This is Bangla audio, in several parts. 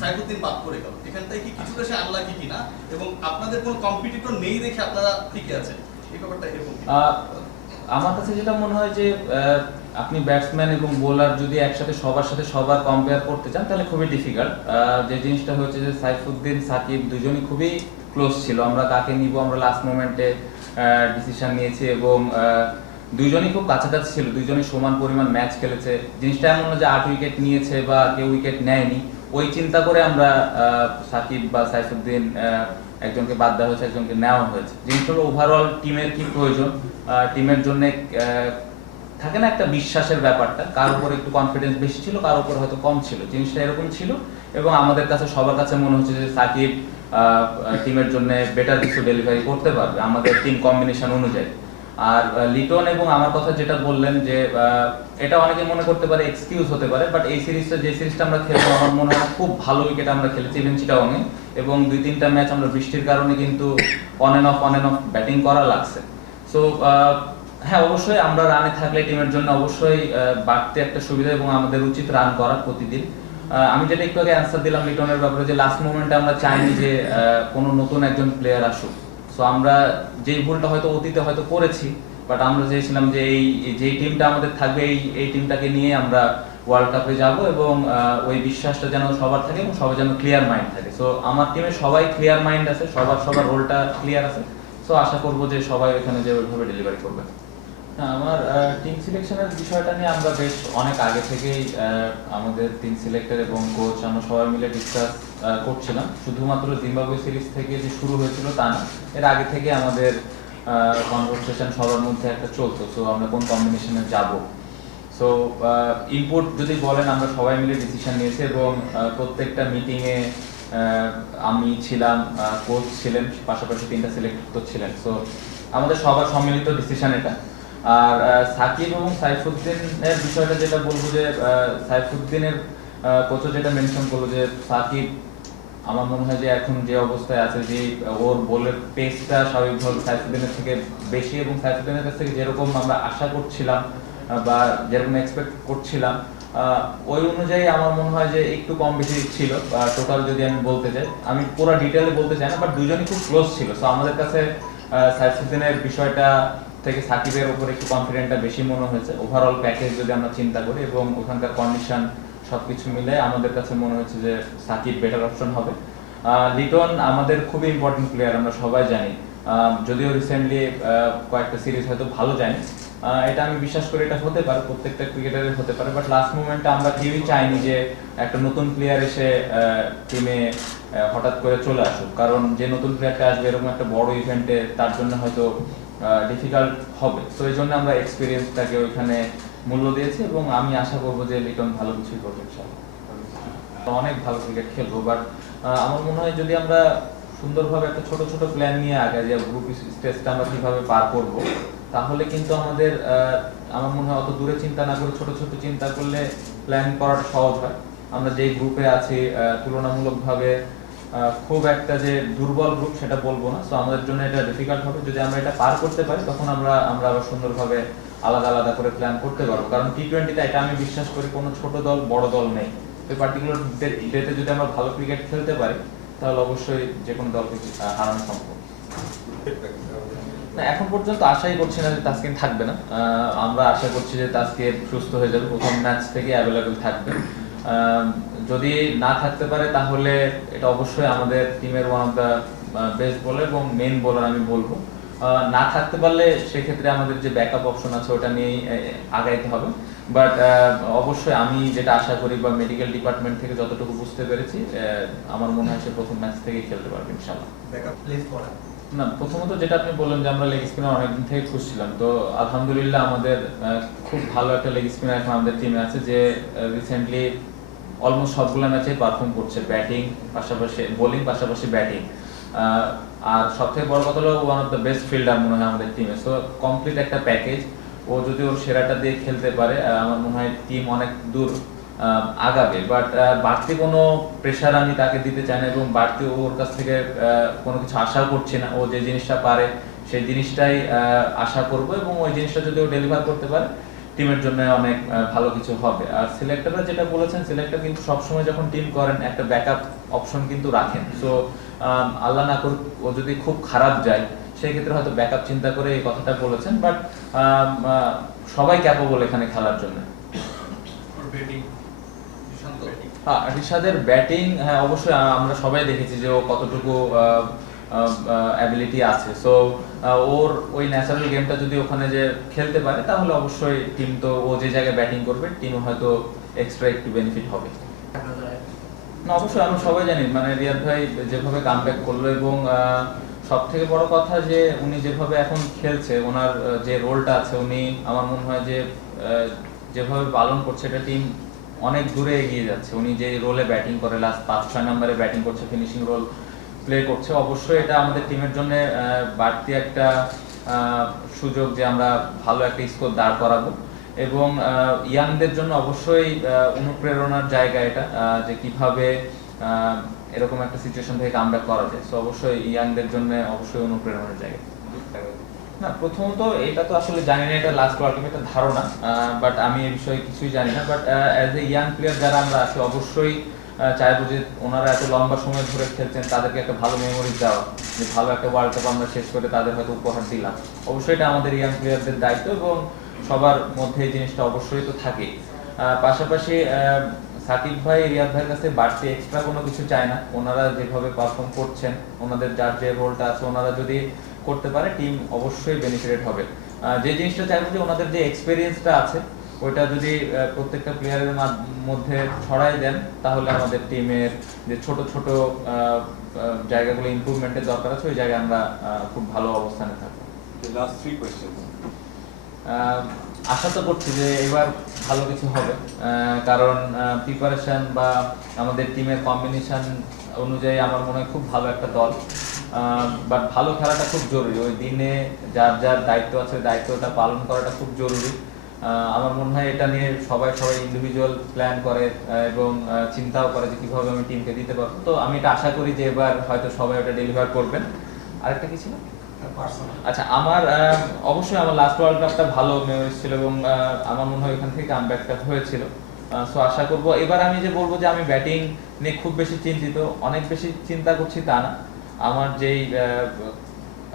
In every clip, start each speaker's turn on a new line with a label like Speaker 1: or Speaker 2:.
Speaker 1: সাইফুদ্দিন বাদ করে গেল। এখানটায় কি কিছুটা সে আনলাকি কিনা? এবং আপনাদের কোনো কম্পিটিটর নেই দেখে আপনারা ঠিকই আছেন? এই ব্যাপারটা এরকম
Speaker 2: আমার কাছে যেটা মনে হয় যে আপনি ব্যাটসম্যান এবং বোলার যদি একসাথে সবার সাথে সবার কম্পেয়ার করতে চান তাহলে খুবই ডিফিকাল্ট যে জিনিসটা হচ্ছে যে সাইফুদ্দিন সাকিব দুজনই খুবই ক্লোজ ছিল। আমরা কাকে নিব আমরা লাস্ট মোমেন্টে ডিসিশন নিয়েছি এবং দুইজনই খুব কাছাকাছি ছিল। দুইজনই সমান পরিমাণ ম্যাচ খেলেছে। জিনিসটা এমন না যে আট উইকেট নিয়েছে বা কেউ উইকেট নেয়নি। ওই চিন্তা করে আমরা সাকিব বা সাইফুদ্দিন একজনকে বাদ দেওয়া হয়েছে, একজনকে নেওয়া হয়েছে। জিনিসটা হলো ওভারঅল টিমের কি প্রয়োজন? টিমের জন্য থাকে না একটা বিশ্বাসের ব্যাপারটা, কার উপর একটু কনফিডেন্স বেশি ছিল, কার উপর হয়তো কম ছিল। জিনিসটা এরকম ছিল এবং আমাদের কাছে, সবার কাছে মনে হচ্ছে যে সাকিব টিমের জন্য বেটার কিছু ডেলিভারি করতে পারবে, আমাদের টিম কম্বিনেশন অনুযায়ী। আর লিটন এবং আমার কথা যেটা বললেন যে এটা অনেকে মনে করতে পারে এক্সকিউজ হতে পারে বাট এই সিরিজটা, যে সিরিজটা আমরা খেলব, আমার মনে হয় খুব ভালো উইকেট আমরা খেলেছি ইভেন চিটাগংয়ে এবং দুই, তিনটা ম্যাচ আমরা বৃষ্টির কারণে কিন্তু on and off on and off batting করা লাগছে। সো হ্যাঁ অবশ্যই আমরা রানে থাকলে টিমের জন্য অবশ্যই বাড়তে একটা সুবিধা এবং আমাদের উচিত রান করা প্রতিদিন। আমি যেটা একটু আগে অ্যান্সার দিলাম লিটনের ব্যাপারে যে লাস্ট মোমেন্টে আমরা চাইনি যে কোনো নতুন একজন প্লেয়ার আসুক। সো আমরা যেই ভুলটা হয়তো অতীতে হয়তো করেছি বাট আমরা চেয়েছিলাম যে এই, যেই টিমটা আমাদের থাকবে, এই এই টিমটাকে নিয়ে আমরা ওয়ার্ল্ড কাপে যাব এবং ওই বিশ্বাসটা যেন সবার থাকে এবং সবাই যেন ক্লিয়ার মাইন্ড থাকে। সো আমার টিমে সবাই ক্লিয়ার মাইন্ড আছে, সবার সবার রোলটা ক্লিয়ার আছে। সো আশা করব যে সবাই ওখানে যে ওইভাবে ডেলিভারি করবে। আমার টিম সিলেকশনের বিষয়টা নিয়ে আমরা বেশ অনেক আগে থেকেই আমাদের টিম সিলেক্টর এবং কোচ আমরা সবাই মিলে ডিসকাস করছিলাম। শুধুমাত্র জিম্বাবুয়ে সিরিজ থেকে যে শুরু হয়েছিল তা না, এর আগে থেকে আমাদের কনভারসেশন সবার মধ্যে একটা চলতো। সো আমরা কোন কম্বিনেশনে যাব? সো ইনপুট যদি বলেন, আমরা সবাই মিলে ডিসিশন নিয়েছি এবং প্রত্যেকটা মিটিংয়ে আমি ছিলাম কোচ ছিলেন, পাশাপাশি তিনটা সিলেক্টর ছিলেন। সো আমাদের সবার সম্মিলিত ডিসিশন এটা। আর সাকিব এবং সাইফুদ্দিনের বিষয়টা যেটা বলব যে সাইফুদ্দিনের কোচও যেটা মেনশন করল যে, সাকিব, আমার মনে হয় যে এখন যে অবস্থায় আছে, যে ওর বলের পেসটা স্বাভাবিকভাবে সাইফুদ্দিনের থেকে বেশি এবং সাইফুদ্দিনের কাছ থেকে যেরকম আমরা আশা করছিলাম বা যেরকম এক্সপেক্ট করছিলাম ওই অনুযায়ী আমার মনে হয় যে একটু কম বেশি ছিল টোটাল যদি আমি বলতে চাই আমি পুরো ডিটেলে বলতে চাই না বাট দুজনই খুব ক্লোজ ছিল। সো আমাদের কাছে সাইফুদ্দিনের বিষয়টা থেকে সাকিবের উপর একটু কনফিডেন্টটা বেশি মনে হয়েছে। ওভারঅল প্যাকেজ যদি আমরা চিন্তা করি এবং ওখানকার কন্ডিশন সব কিছু মিলে আমাদের কাছে মনে হয়েছে যে সাকিব বেটার অপশন হবে। লিটন আমাদের খুবই ইম্পর্টেন্ট প্লেয়ার আমরা সবাই জানি। যদিও রিসেন্টলি কয়েকটা সিরিজ হয়তো ভালো আহ, এটা আমি বিশ্বাস করি এটা হতে পারে, প্রত্যেকটা ক্রিকেটারের হতে পারে বাট লাস্ট মোমেন্টে আমরা কেউই চাইনি যে একটা নতুন প্লেয়ার এসে টিমে হঠাৎ করে চলে আসুক। কারণ যে নতুন প্লেয়ারটা আসবে এরকম একটা বড় ইভেন্টে তার জন্য হয়তো ডিফিকাল্ট হবে। তো এই জন্য আমরা এক্সপিরিয়েন্সটাকে ওইখানে মূল্য দিয়েছি এবং আমি আশা করব যে লিটন ভালো কিছুই করবে অনেক ভালো ক্রিকেট খেলব বাট আমার মনে হয় যদি আমরা সুন্দরভাবে একটা ছোট ছোট প্ল্যান নিয়ে আগে যে গ্রুপ স্টেজটা আমরা কীভাবে পার করব তাহলে কিন্তু আমাদের আমার মনে হয় অত দূরে চিন্তা না করে ছোট ছোট চিন্তা করলে প্ল্যান করাটা সহজ হয়। আমরা যেই গ্রুপে আছি তুলনামূলকভাবে খুব একটা যে দুর্বল গ্রুপ সেটা বলব না। তো আমাদের জন্য এটা ডিফিকাল্ট হবে। যদি আমরা এটা পার করতে পারি, তখন আমরা আমরা আবার সুন্দরভাবে আলাদা আলাদা করে প্ল্যান করতে পারব। কারণ টি টোয়েন্টিতে এটা আমি বিশ্বাস করি, কোনো ছোট দল, বড় দল নেই। তো পার্টিকুলার ডেতে যদি আমরা ভালো ক্রিকেট খেলতে পারি, তাহলে অবশ্যই যে কোনো দলকে হারানো সম্ভব। না, এখন পর্যন্ত আশাই করছি না যে তাসকিন থাকবে না। আমরা আশা করছি যে তাসকিন সুস্থ হয়ে যাবে, প্রথম ম্যাচ থেকে অ্যাভেলেবেল থাকবে। যদি না থাকতে পারে তাহলে এটা অবশ্যই আমাদের টিমের one of the best bowler এবং মেন বোলার আমি বলব। না থাকতে পারলে সেক্ষেত্রে আমাদের যে ব্যাকআপ অপশন আছে ওটা নিয়েই আগাইতে হবে। বাট অবশ্যই আমি যেটা আশা করি বা মেডিকেল ডিপার্টমেন্ট থেকে যতটুকু বুঝতে পেরেছি আমার মনে হয় সে প্রথম ম্যাচ থেকেই খেলতে পারবে ইনশাল্লাহ
Speaker 3: ব্যাকআপ প্লেস করা
Speaker 2: না, প্রথমত যেটা আপনি বললেন যে আমরা লেগ স্পিনার অনেকদিন থেকে খুঁজছিলাম, তো আলহামদুলিল্লাহ আমাদের খুব ভালো একটা লেগ স্পিনার এখন আমাদের টিমে আছে যে রিসেন্টলি অলমোস্ট সবগুলো ম্যাচে পারফর্ম করছে ব্যাটিং পাশাপাশি বোলিং পাশাপাশি ব্যাটিং আর সবথেকে বড় কথা হলো one of the best fielder মনে হয় আমাদের টিমে সো কমপ্লিট একটা প্যাকেজ ও যদি ওর সেরাটা দিয়ে খেলতে পারে আমার মনে হয় টিম অনেক দূর আগাবে বাট বাড়তি কোনো প্রেশার আমি তাকে দিতে চাই না এবং বাড়তি ওর কাছ থেকে কোনো কিছু আশাও করছি না। ও যে জিনিসটা পারে, সেই জিনিসটাই আশা করব এবং ওই জিনিসটা যদি ও ডেলিভার করতে পারে টিমের জন্য অনেক ভালো কিছু হবে। আর সিলেক্টররা যেটা বলেছেন সিলেক্টর কিন্তু সবসময় যখন টিম করেন, একটা ব্যাকআপ অপশন কিন্তু রাখেন। সো আল্লাহ না করুক, ও যদি খুব খারাপ যায়, সেই ক্ষেত্রে হয়তো ব্যাকআপ চিন্তা করে এই কথাটা বলেছেন বাট সবাই ক্যাপেবল এখানে খেলার জন্য। হ্যাঁ ব্যাটিং হ্যাঁ অবশ্যই আমরা সবাই দেখেছি যে ও কতটুকু অ্যাবিলিটি আছে। সো ওর ওই ন্যাচারাল গেমটা যদি ওখানে যে খেলতে পারে, তাহলে অবশ্যই টিম তো ও যে জায়গায় ব্যাটিং করবে টিম হয়তো এক্সট্রা একটু বেনিফিট হবে। না, অবশ্যই আমরা সবাই জানি মানে রিয়াদ ভাই যেভাবে কামব্যাক করল এবং সব থেকে বড় কথা যে উনি যেভাবে এখন খেলছে, ওনার যে রোলটা আছে, উনি, আমার মনে হয় যে যেভাবে পালন করছে, এটা টিম অনেক দূরে এগিয়ে যাচ্ছে। উনি যে রোলে ব্যাটিং করে লাস্ট পাঁচ ছয় নম্বরে ব্যাটিং করছে ফিনিশিং রোল প্লে করছে, অবশ্যই এটা আমাদের টিমের জন্য বাড়তি একটা সুযোগ যে আমরা ভালো একটা স্কোর দাঁড় করাবো। এবং ইয়াংদের জন্য অবশ্যই অনুপ্রেরণার জায়গা এটা যে কীভাবে এরকম একটা সিচুয়েশন থেকে কামব্যাক করা যায়। সো অবশ্যই ইয়াংদের জন্য অবশ্যই অনুপ্রেরণার জায়গা। না প্রথমত এটা তো আসলে জানি না, এটা লাস্ট ওয়ার্ল্ড কাপ এটা ধারণা বাট আমি এই বিষয়ে কিছুই জানি না but as a young player যারা আমরা আছি, অবশ্যই চাইব যে ওনারা এত লম্বা সময় ধরে খেলছেন, তাদেরকে একটা ভালো মেমোরি দেওয়া, যে ভালো একটা ওয়ার্ল্ড কাপ আমরা শেষ করে তাদের হয়তো উপহার দিলাম। অবশ্যই এটা আমাদের ইয়াং প্লেয়ারদের দায়িত্ব এবং সবার মধ্যে এই জিনিসটা অবশ্যই তো থাকেই পাশাপাশি সাকিব ভাই, রিয়াদ ভাইয়ের কাছে বাড়তি এক্সট্রা কোনো কিছু চায় না। ওনারা যেভাবে পারফর্ম করছেন, ওনাদের যার যে রোলটা আছে, ওনারা যদি করতে পারে টিম অবশ্যই বেনিফিটেড হবে। যে জিনিসটা চাইব যে ওনাদের যে এক্সপিরিয়েন্সটা আছে ওইটা যদি প্রত্যেকটা প্লেয়ারের মধ্যে ছড়াই দেন তাহলে আমাদের টিমের যে ছোট ছোট জায়গাগুলো ইমপ্রুভমেন্টের দরকার আছে ওই জায়গায় আমরা খুব ভালো অবস্থানে থাকব। আশা তো করছি যে এবার ভালো কিছু হবে কারণ প্রিপারেশন বা আমাদের টিমের কম্বিনেশন অনুযায়ী আমার মনে হয় খুব ভালো একটা দল। বাট ভালো খেলাটা খুব জরুরি। ওই দিনে যার যার দায়িত্ব আছে দায়িত্বটা পালন করাটা খুব জরুরি। আমার মনে হয় এটা নিয়ে সবাই সবাই ইন্ডিভিজুয়াল প্ল্যান করে এবং চিন্তাও করে যে কীভাবে আমি টিমকে দিতে পারব। তো আমি এটা আশা করি যে এবার হয়তো সবাই ওটা ডেলিভার করবেন। আরেকটা কি ছিল? আচ্ছা আমার অবশ্যই আমার লাস্ট ওয়ার্ল্ড কাপটা ভালো মেমোরিজ ছিল এবং আমার মনে হয় ওইখান থেকে কামব্যাকটা হয়েছিল। সো আশা করব এবার আমি যে বলব যে আমি ব্যাটিং নিয়ে খুব বেশি চিন্তিত অনেক বেশি চিন্তা করছি তা না। আমার যেই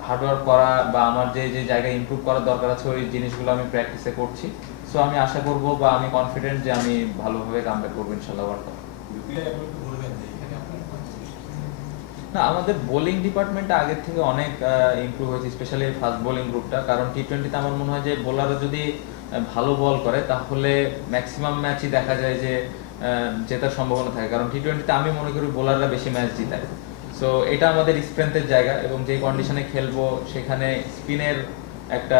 Speaker 2: হার্ডওয়ার্ক করা বা আমার যে যে জায়গায় ইমপ্রুভ করার দরকার আছে ওই জিনিসগুলো আমি প্র্যাকটিসে করছি। সো আমি আশা করব বা আমি কনফিডেন্ট যে আমি ভালোভাবে কামব্যাক করব ইনশাল্লাহ ওয়ার্ল্ড কাপ না আমাদের বোলিং ডিপার্টমেন্টটা আগের থেকে অনেক ইমপ্রুভ হয়েছে স্পেশালি ফাস্ট বোলিং গ্রুপটা কারণ টি টোয়েন্টিতে আমার মনে হয় যে বোলাররা যদি ভালো বল করে তাহলে ম্যাক্সিমাম ম্যাচই দেখা যায় যে জেতার সম্ভাবনা থাকে। কারণ টি টোয়েন্টিতে আমি মনে করি বোলাররা বেশি ম্যাচ জিতায়। সো এটা আমাদের স্ট্রেংথের জায়গা এবং যে কন্ডিশনে খেলব সেখানে স্পিনের একটা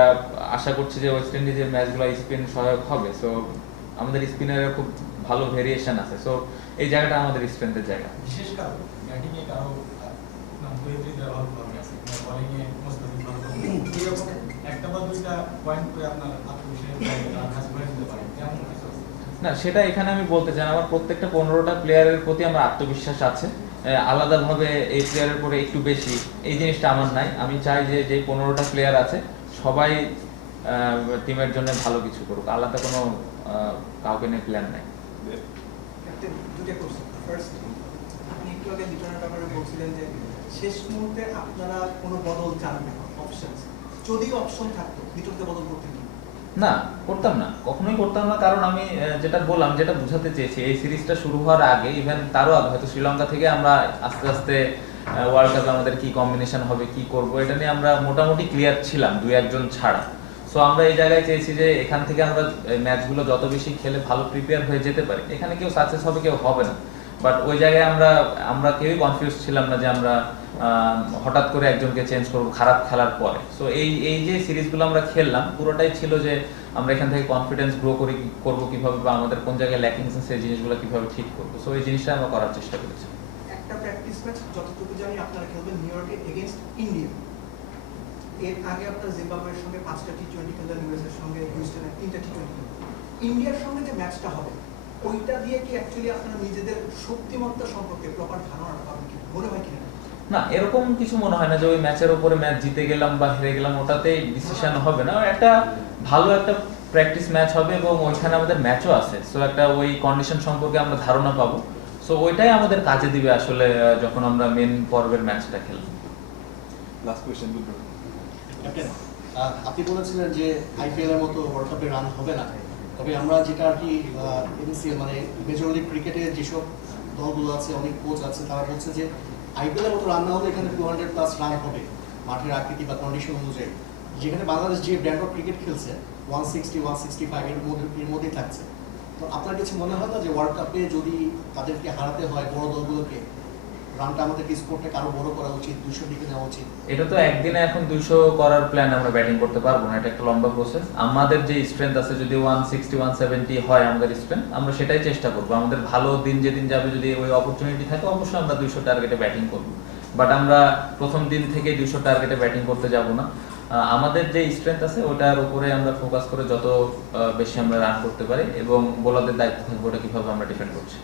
Speaker 2: আশা করছি যে ওয়েস্ট ইন্ডিজের ম্যাচগুলো স্পিন সহায়ক হবে। সো আমাদের স্পিনারের খুব ভালো ভেরিয়েশন আছে। সো এই জায়গাটা আমাদের স্ট্রেংথের জায়গা।
Speaker 4: বিশেষ কারণ কারও?
Speaker 2: না সেটা এখানে আমি বলতে চাই আমার প্রত্যেকটা পনেরোটা প্লেয়ারের প্রতি আমার আত্মবিশ্বাস আছে। আলাদাভাবে এই প্লেয়ারের পরে একটু বেশি, এই জিনিসটা আমার নাই। আমি চাই যে যে পনেরোটা প্লেয়ার আছে, সবাই টিমের জন্য ভালো কিছু করুক। আলাদা কোনো কাউকে নিয়ে প্ল্যান নাই।
Speaker 5: শেষ মুহূর্তে আপনারা কোনো বদল চান না অপশন যদি অপশন থাকতো, লিটনকে বদল করতেন কি
Speaker 2: না, করতাম না। কখনোই করতাম না, কারণ আমি যেটা বললাম, যেটা বোঝাতে চেয়েছি, এই সিরিজটা শুরু হওয়ার আগে ইভেন তারও আগে, হয়তো শ্রীলঙ্কা থেকে আমরা আস্তে আস্তে ওয়ার্ল্ড কাপে আমাদের কি কম্বিনেশন হবে, কি করব, এটা নিয়ে আমরা মোটামুটি ক্লিয়ার ছিলাম, দুই একজন ছাড়া। সো আমরা এই জায়গায় চেয়েছি যে, এখান থেকে আমরা ম্যাচগুলো যত বেশি খেলে ভালো প্রিপেয়ার হয়ে যেতে পারি। এখানে কেউ সাকসেস হবে, কেউ হবে না। বাট ওই জায়গায় আমরা আমরা কেউই কনফিউজ ছিলাম না যে আমরা হঠাৎ করে একজনকে চেঞ্জ করব খারাপ খেলার পরে। সো এই এই যে সিরিজগুলো আমরা খেললাম, পুরোটাই ছিল যে আমরা এখান থেকে কনফিডেন্স গ্রো করি, করব কীভাবে বা আমাদের কোন জায়গায় ল্যাকিং আছে সেই জিনিসগুলো কীভাবে ঠিক করব। সো এই জিনিসটা আমরা করার চেষ্টা করেছি।
Speaker 5: একটা প্র্যাকটিস ম্যাচ যতটুকু জানি আপনারা খেলবেন নিউ ইয়র্কে এগেনস্ট ইন্ডিয়া এর আগে আপনারা জিম্বাবুয়ের সঙ্গে পাঁচটা টি টোয়েন্টি খেললেন ইউএসের সঙ্গে হিউস্টনের তিনটা টি টোয়েন্টি ইন্ডিয়ার সঙ্গে যে ম্যাচটা হবে ওইটা দিয়ে কি অ্যাকচুয়ালি আপনারা নিজেদের শক্তিমত্তা সম্পর্কে প্রপার ধারণা পাবেন কি? মনে হয় কিনা?
Speaker 2: না এরকম কিছু মনে হয় না যে ওই ম্যাচের উপরে ম্যাচ জিতে গেলাম বা হেরে গেলাম ওটাতেই ডিসিশন হবে না। একটা ভালো একটা প্র্যাকটিস ম্যাচ হবে এবং ওইখানে আমাদের ম্যাচও আছে। সো একটা ওই কন্ডিশন সম্পর্কে আমরা ধারণা পাবো। সো ওইটাই আমাদের কাজে দিবে আসলে যখন আমরা মেন পর্বের ম্যাচটা খেলব।
Speaker 3: লাস্ট
Speaker 6: আপনি বলেছিলেন যে আইপিএল এর মতো ওয়ার্ল্ড কাপে রান হবে না। তবে আমরা যেটা আর কি এনসিএল মানে মেজর লিগ ক্রিকেটে যেসব দলগুলো আছে, অনেক কোচ আছে, তারা বলছে যে আইপিএল এর মতো রান না হলে এখানে টু হান্ড্রেড প্লাস রান হবে মাঠের আকৃতি বা কন্ডিশন অনুযায়ী। যেখানে বাংলাদেশ যে ব্র্যান্ড অফ ক্রিকেট খেলছে one sixty one sixty five এর মধ্যে, এর মধ্যেই থাকছে। তো আপনার কাছে মনে হয় না যে ওয়ার্ল্ড কাপে যদি তাদেরকে হারাতে হয় বড় দলগুলোকে রানটা আমাদেরকে স্কোরটাকে আরও বড় করা উচিত দুশোর দিকে নেওয়া উচিত।
Speaker 2: এটা তো একদিনে এখন দুইশো করার প্ল্যান আমরা ব্যাটিং করতে পারব না, এটা একটা লম্বা প্রসেস আমাদের যে স্ট্রেংথ আছে, যদি ওয়ান সিক্সটি ওয়ান সেভেন্টি হয় আমাদের স্ট্রেংথ আমরা সেটাই চেষ্টা করব। আমাদের ভালো দিন যেদিন যাবে, যদি ওই অপরচুনিটি থাকে, অবশ্যই আমরা দুইশো টার্গেটে ব্যাটিং করব। বাট আমরা প্রথম দিন থেকে দুইশো টার্গেটে ব্যাটিং করতে যাব না। আমাদের যে স্ট্রেংথ আছে, ওটার উপরে আমরা ফোকাস করে যত বেশি আমরা রান করতে পারি এবং বোলারদের দায়িত্ব থাকবে ওটা কীভাবে আমরা ডিফেন্ড করছি।